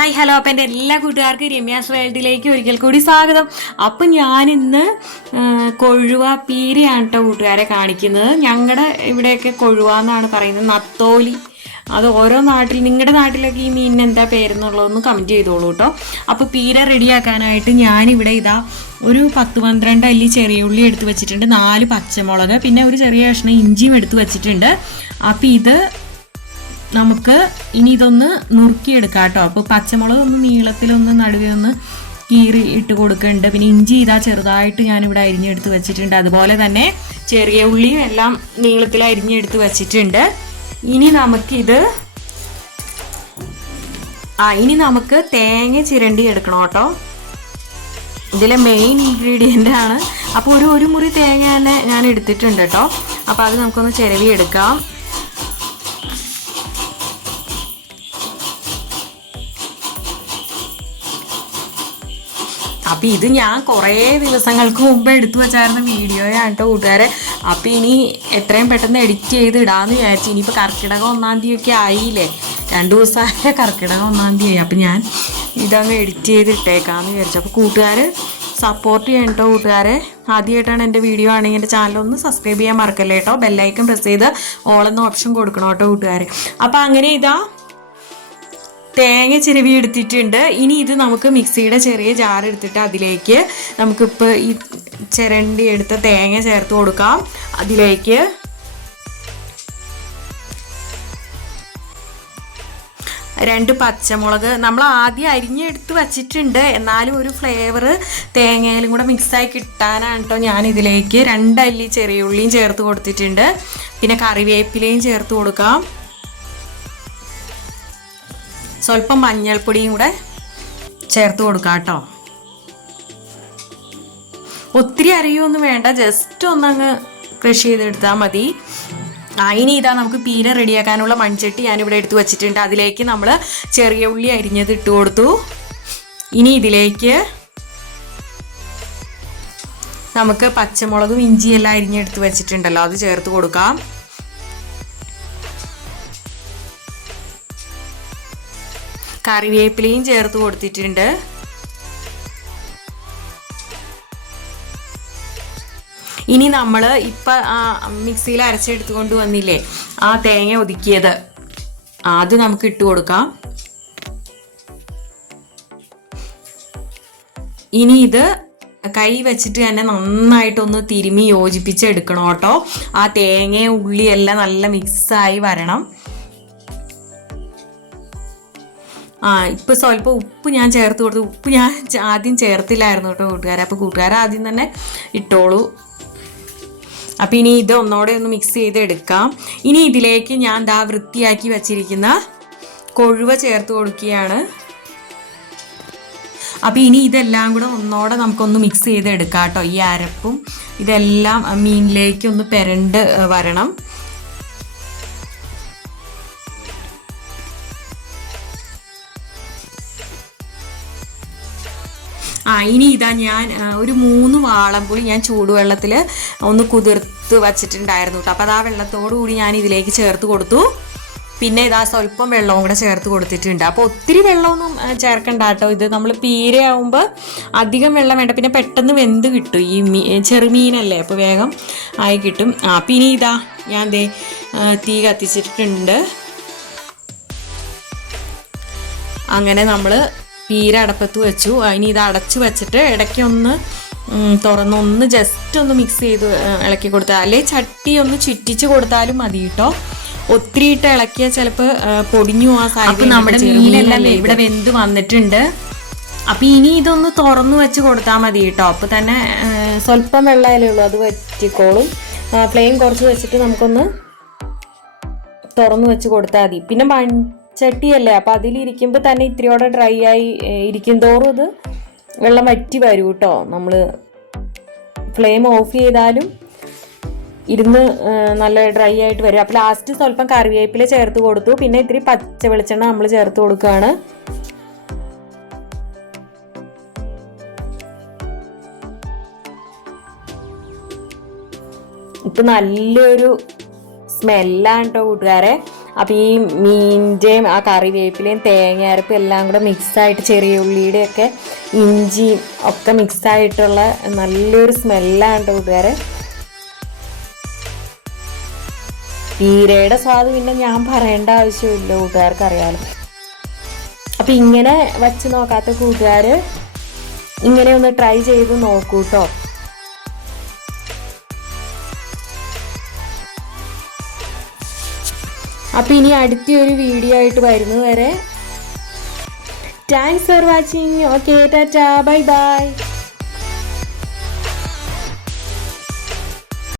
Hi hello. അപ്പം എൻ്റെ എല്ലാ കൂട്ടുകാർക്കും രമ്യാസ് വേൾഡിലേക്ക് ഒരിക്കൽ കൂടി സ്വാഗതം. അപ്പം ഞാനിന്ന് കൊഴുവ പീരയാണ് കേട്ടോ കൂട്ടുകാരെ കാണിക്കുന്നത്. ഞങ്ങളുടെ ഇവിടെയൊക്കെ കൊഴുവ എന്നാണ് പറയുന്നത്, നത്തോലി. അത് ഓരോ നാട്ടിൽ, നിങ്ങളുടെ നാട്ടിലൊക്കെ ഈ മീനിന് എന്താ പേരെന്നുള്ളതൊന്ന് കമൻറ്റ് ചെയ്തോളൂ കേട്ടോ. അപ്പോൾ പീര റെഡിയാക്കാനായിട്ട് ഞാനിവിടെ ഇതാ ഒരു 10-12 അല്ലി ചെറിയ ഉള്ളി എടുത്ത് വെച്ചിട്ടുണ്ട്, 4 പച്ചമുളക്, പിന്നെ ഒരു ചെറിയ കഷ്ണം ഇഞ്ചിയും എടുത്ത് വെച്ചിട്ടുണ്ട്. അപ്പം ഇത് നമുക്ക് ഇനി ഇതൊന്ന് നുറുക്കിയെടുക്കാം കേട്ടോ. അപ്പോൾ പച്ചമുളക് ഒന്ന് നീളത്തിലൊന്ന് നടുവേ ഒന്ന് കീറി ഇട്ട് കൊടുക്കുന്നുണ്ട്. പിന്നെ ഇഞ്ചി ഇതാ ചെറുതായിട്ട് ഞാനിവിടെ അരിഞ്ഞെടുത്ത് വെച്ചിട്ടുണ്ട്. അതുപോലെ തന്നെ ചെറിയ ഉള്ളിയും എല്ലാം നീളത്തിൽ അരിഞ്ഞെടുത്ത് വെച്ചിട്ടുണ്ട്. ഇനി നമുക്ക് തേങ്ങ ചിരണ്ടി എടുക്കണം കേട്ടോ. ഇതിലെ മെയിൻ ഇൻഗ്രീഡിയൻ്റ് ആണ്. അപ്പോൾ ഒരു മുറി തേങ്ങ തന്നെ ഞാൻ എടുത്തിട്ടുണ്ട് കേട്ടോ. അപ്പോൾ അത് നമുക്കൊന്ന് ചിരവി എടുക്കാം. അപ്പം ഇത് ഞാൻ കുറേ ദിവസങ്ങൾക്ക് മുമ്പ് എടുത്തു വെച്ചായിരുന്ന വീഡിയോയാണ് കേട്ടോ കൂട്ടുകാരെ. അപ്പം ഇനി എത്രയും പെട്ടെന്ന് എഡിറ്റ് ചെയ്ത് ഇടാമെന്ന് വിചാരിച്ചു. ഇനിയിപ്പോൾ കർക്കിടകം 1-ാം തീയതി ആയില്ലേ, 2 ദിവസമായ കർക്കിടകം 1-ാം തീയതി. അപ്പം ഞാൻ ഇതങ്ങ് എഡിറ്റ് ചെയ്ത് ഇട്ടേക്കാമെന്ന് വിചാരിച്ചു. അപ്പോൾ കൂട്ടുകാർ സപ്പോർട്ട് ചെയ്യണം കേട്ടോ കൂട്ടുകാരെ. ആദ്യമായിട്ടാണ് എൻ്റെ വീഡിയോ ആണെങ്കിൽ എൻ്റെ ചാനലൊന്ന് സബ്സ്ക്രൈബ് ചെയ്യാൻ മറക്കല്ലേ കേട്ടോ. ബെല്ലൈക്കൺ പ്രസ് ചെയ്ത് ഓളെന്ന ഓപ്ഷൻ കൊടുക്കണം കേട്ടോ കൂട്ടുകാർ. അപ്പം അങ്ങനെ ഇതാ തേങ്ങ ചിരവി എടുത്തിട്ടുണ്ട്. ഇനി ഇത് നമുക്ക് മിക്സിയുടെ ചെറിയ ജാർ എടുത്തിട്ട് അതിലേക്ക് നമുക്കിപ്പോൾ ഈ ചിരണ്ടി എടുത്ത തേങ്ങ ചേർത്ത് കൊടുക്കാം. അതിലേക്ക് രണ്ട് പച്ചമുളക് നമ്മൾ ആദ്യം അരിഞ്ഞെടുത്ത് വച്ചിട്ടുണ്ട്, എന്നാലും ഒരു ഫ്ലേവർ തേങ്ങയിലും കൂടെ മിക്സായി കിട്ടാനാണ് കേട്ടോ ഞാൻ ഇതിലേക്ക് 2 അല്ലി ചെറിയ ഉള്ളിയും ചേർത്ത് കൊടുത്തിട്ടുണ്ട്. പിന്നെ കറിവേപ്പിലയും ചേർത്ത് കൊടുക്കാം. സ്വല്പം മഞ്ഞൾപ്പൊടിയും കൂടെ ചേർത്ത് കൊടുക്കാം കേട്ടോ. ഒത്തിരി അരിയൊന്നും വേണ്ട, ജസ്റ്റ് ഒന്നങ്ങ് ക്രഷ് ചെയ്തെടുത്താൽ മതി. ഇനി ഇതാ നമുക്ക് പീര റെഡിയാക്കാനുള്ള മൺചട്ടി ഞാനിവിടെ എടുത്ത് വെച്ചിട്ടുണ്ട്. അതിലേക്ക് നമ്മൾ ചെറിയ ഉള്ളി അരിഞ്ഞത് ഇട്ട് കൊടുത്തു. ഇനി ഇതിലേക്ക് നമുക്ക് പച്ചമുളകും ഇഞ്ചിയെല്ലാം അരിഞ്ഞെടുത്ത് വെച്ചിട്ടുണ്ടല്ലോ, അത് ചേർത്ത് കൊടുക്കാം. കറിവേപ്പിലയും ചേർത്ത് കൊടുത്തിട്ടുണ്ട്. ഇനി നമ്മൾ ഇപ്പം മിക്സിയിൽ അരച്ചെടുത്തുകൊണ്ട് വന്നില്ലേ ആ തേങ്ങ ഒതുക്കിയത്, അത് നമുക്ക് ഇട്ട് കൊടുക്കാം. ഇനി ഇത് കൈ വെച്ചിട്ട് തന്നെ നന്നായിട്ടൊന്ന് തിരുമ്മി യോജിപ്പിച്ചെടുക്കണം കേട്ടോ. ആ തേങ്ങ ഉള്ളിയെല്ലാം നല്ല മിക്സായി വരണം. ഇപ്പം സ്വല്പം ഉപ്പ് ഞാൻ ചേർത്ത് കൊടുത്തു. ഉപ്പ് ഞാൻ ആദ്യം ചേർത്തില്ലായിരുന്നു കേട്ടോ കൂട്ടുകാരെ. അപ്പോൾ കൂട്ടുകാരെ ആദ്യം തന്നെ ഇട്ടോളൂ. അപ്പം ഇനി ഇത് ഒന്നോടെ ഒന്ന് മിക്സ് ചെയ്ത് എടുക്കാം. ഇനി ഇതിലേക്ക് ഞാൻ വൃത്തിയാക്കി വച്ചിരിക്കുന്ന കൊഴുവ ചേർത്ത് കൊടുക്കുകയാണ്. അപ്പം ഇനി ഇതെല്ലാം കൂടെ ഒന്നോടെ നമുക്കൊന്ന് മിക്സ് ചെയ്ത് എടുക്കാം കേട്ടോ. ഈ അരപ്പും ഇതെല്ലാം മീനിലേക്ക് ഒന്ന് പെരണ്ട് വരണം. ഇനി ഇതാ ഞാൻ ഒരു 3 വാളംപുളി ഞാൻ ചൂടുവെള്ളത്തിൽ ഒന്ന് കുതിർത്ത് വച്ചിട്ടുണ്ടായിരുന്നു കേട്ടോ. അപ്പോൾ അത് ആ വെള്ളത്തോടു കൂടി ഞാൻ ഇതിലേക്ക് ചേർത്ത് കൊടുത്തു. പിന്നെ ഇതാ സ്വല്പം വെള്ളവും കൂടെ ചേർത്ത് കൊടുത്തിട്ടുണ്ട്. അപ്പോൾ ഒത്തിരി വെള്ളമൊന്നും ചേർക്കണ്ട കേട്ടോ. ഇത് നമ്മൾ പീരയാവുമ്പോൾ അധികം വെള്ളം വേണ്ട, പിന്നെ പെട്ടെന്ന് വെന്ത് കിട്ടും. ഈ ചെറുമീനല്ലേ, അപ്പോൾ വേഗം ആയി കിട്ടും. അപ്പം ഇനി ഇതാ ഞാൻ തീ കത്തിച്ചിട്ടുണ്ട്. അങ്ങനെ നമ്മൾ പീര അടപ്പത്ത് വെച്ചു. ഇനി ഇത് അടച്ച് വെച്ചിട്ട് ഇടയ്ക്കൊന്ന് തുറന്നൊന്ന് ജസ്റ്റ് ഒന്ന് മിക്സ് ചെയ്ത് ഇളക്കി കൊടുത്താൽ, അല്ലെങ്കിൽ ചട്ടി ഒന്ന് ചുറ്റിച്ച് കൊടുത്താലും മതി കേട്ടോ. ഒത്തിരി ഇട്ട് ഇളക്കിയാൽ ചിലപ്പോൾ പൊടിഞ്ഞു പോകാൻ സാധ്യത. നമ്മുടെ മീനെല്ലാം ഇവിടെ വെന്ത് വന്നിട്ടുണ്ട്. അപ്പം ഇനി ഇതൊന്ന് തുറന്നു വെച്ച് കൊടുത്താൽ മതി കേട്ടോ. അപ്പോൾ തന്നെ സ്വല്പം വെള്ളമല്ലേ ഉള്ളൂ, അത് വറ്റിക്കോളും. ഫ്ലെയിം കുറച്ച് വെച്ചിട്ട് നമുക്കൊന്ന് തുറന്നു വെച്ച് കൊടുത്താൽ മതി. പിന്നെ ചട്ടിയല്ലേ, അപ്പം അതിലിരിക്കുമ്പോൾ തന്നെ ഇത്തിരിയോടെ ഡ്രൈ ആയി ഇരിക്കും തോറും ഇത് വെള്ളം വറ്റി വരും കേട്ടോ. നമ്മൾ ഫ്ലെയിം ഓഫ് ചെയ്താലും ഇരുന്ന് നല്ല ഡ്രൈ ആയിട്ട് വരും. അപ്പം ലാസ്റ്റ് സ്വല്പം കറിവേപ്പില ചേർത്ത് കൊടുത്തു. പിന്നെ ഇത്തിരി പച്ച വെളിച്ചെണ്ണ നമ്മൾ ചേർത്ത് കൊടുക്കുകയാണ്. ഇപ്പം നല്ലൊരു സ്മെല്ലാണ് കേട്ടോ കൂട്ടുകാരെ. അപ്പോൾ ഈ മീനിൻ്റെയും ആ കറിവേപ്പിലയും തേങ്ങ അരപ്പും എല്ലാം കൂടെ മിക്സായിട്ട് ചെറിയ ഉള്ളിയുടെയൊക്കെ ഇഞ്ചിയും ഒക്കെ മിക്സായിട്ടുള്ള നല്ലൊരു സ്മെല്ലാണ് കൂട്ടുകാരെ. പീരയുടെ സ്വാദ് പിന്നെ ഞാൻ പറയേണ്ട ആവശ്യമില്ല, കൂട്ടുകാർക്ക് അറിയാമല്ലോ. അപ്പം ഇങ്ങനെ വച്ച് നോക്കാത്ത കൂട്ടുകാർ ഇങ്ങനെ ഒന്ന് ട്രൈ ചെയ്ത് നോക്കൂ കേട്ടോ. അപ്പം ഇനി അടുത്തൊരു വീഡിയോ ആയിട്ട് വരുന്നത് വരെ thanks for watching. Okay, Tata, bye bye.